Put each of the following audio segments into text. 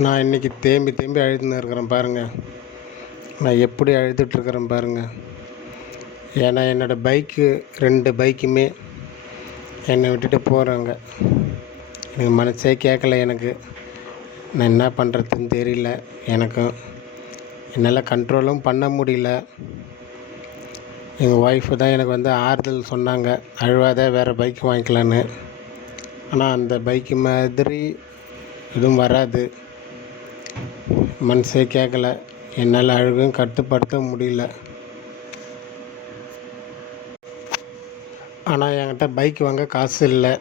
நான் இன்றைக்கி தேம்பி தேம்பி அழுதுன்னு இருக்கிறேன் பாருங்கள். நான் எப்படி அழுதுட்ருக்கிறேன் பாருங்கள். ஏன்னா என்னோடய பைக்கு 2 பைக்குமே என்னை விட்டுட்டு போகிறாங்க. எனக்கு மனசே கேட்கல. நான் என்ன பண்ணுறதுன்னு தெரியல. எனக்கும் என்னால் கண்ட்ரோலும் பண்ண முடியல. எங்கள் ஒய்ஃபு தான் எனக்கு ஆறுதல் சொன்னாங்க, அழுவாத வேறு பைக் வாங்கிக்கலான்னு. ஆனால் அந்த பைக்கு மாதிரி எதுவும் வராது. மனசே கேட்கல. என்னால் அழுகையும் கட்டுப்படுத்த முடியல. ஆனால் என்கிட்ட பைக் வாங்க காசு இல்லை.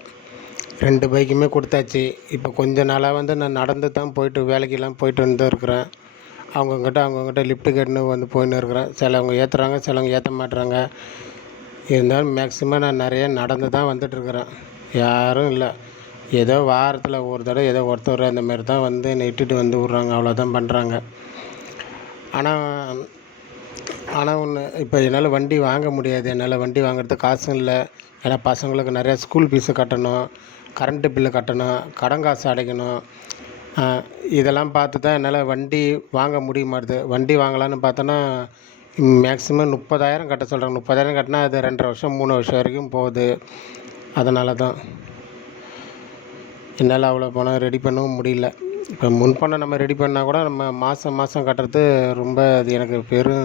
2 பைக்குமே கொடுத்தாச்சு. இப்போ கொஞ்ச நாளாக நான் நடந்து தான் போயிட்டு வேலைக்கெல்லாம் போயிட்டு வந்து இருக்கிறேன். அவங்கக்கிட்ட லிஃப்ட்டு கேட்டுன்னு போயின்னு இருக்கிறேன். சிலவங்க ஏற்றுறாங்க, சிலவங்க ஏற்ற மாட்டுறாங்க. இருந்தாலும் மேக்ஸிமம் நான் நிறைய நடந்து தான் வந்துட்டுருக்கிறேன். யாரும் இல்லை. ஏதோ வாரத்தில் ஒரு தடவை ஏதோ ஒருத்தர் அந்த மாரி தான் என்னை இட்டுட்டு விட்றாங்க. அவ்வளோதான் பண்ணுறாங்க. ஆனால் ஒன்று, இப்போ என்னால் வண்டி வாங்க முடியாது. என்னால் வண்டி வாங்குறதுக்கு காசும் இல்லை. ஏன்னா பசங்களுக்கு நிறையா ஸ்கூல் ஃபீஸு கட்டணும், கரண்ட்டு பில்லு கட்டணும், கடன் காசு அடைக்கணும். இதெல்லாம் பார்த்து தான் என்னால் வண்டி வாங்க முடிய மாட்டுது. வண்டி வாங்கலான்னு பார்த்தோன்னா மேக்ஸிமம் 30,000 கட்ட சொல்கிறாங்க. 30,000 கட்டினா அது 2.5 வருஷம் 3 வருஷம் வரைக்கும் போகுது. அதனால தான் என்னால் அவ்வளோ பணம் ரெடி பண்ணவும் முடியல. இப்போ முன்பணம் நம்ம ரெடி பண்ணால் கூட நம்ம மாதம் கட்டுறது ரொம்ப அது எனக்கு பெரும்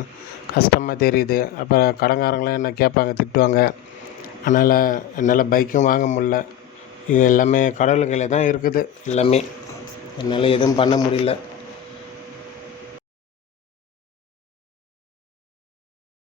கஷ்டமாக தெரியுது. அப்போ கடன்காரங்களாம் என்ன கேட்பாங்க, திட்டுவாங்க. அதனால் என்னால் பைக்கும் வாங்க முடில. இது எல்லாமே கடவுள் கையில் தான் இருக்குது. எல்லாமே என்னால் எதுவும் பண்ண முடியல.